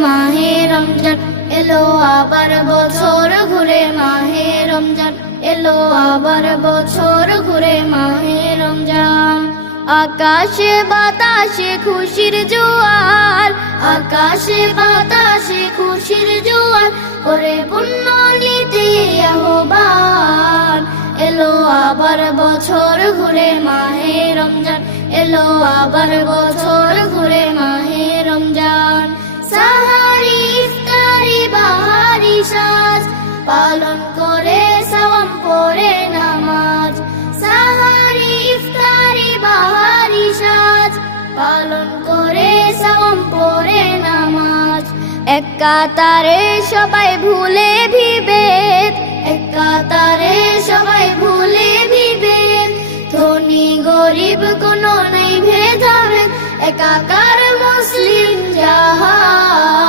মাহে রমজান এলো আবার বছর ঘুরে মাহে রমজান এলো আবার বছর ঘুরে মাহে রমজান আকাশে বাতাসে খুশির জোয়ার আকাশে বাতাসে খুশির জোয়ার করে পুণ্য নিতে আহ্বান এলো আবার বছর ঘুরে মাহে রমজান এলো আবার বছর ঘুরে মাহে রমজান সাহারি ইফতারি বাহারি সাজ পালন করে সাওয়াম পড়ে নামাজ সাহারি ইফতারি বাহারি সাজ পালন করে সাওয়াম পড়ে নামাজ এক কাতারে সবাই ভুলে বিভেদ এক কাতারে সবাই ভুলে বিভেদ ধনী গরিব কোনো নাই ভেদাভেদ একাকার মুসলিম জাহান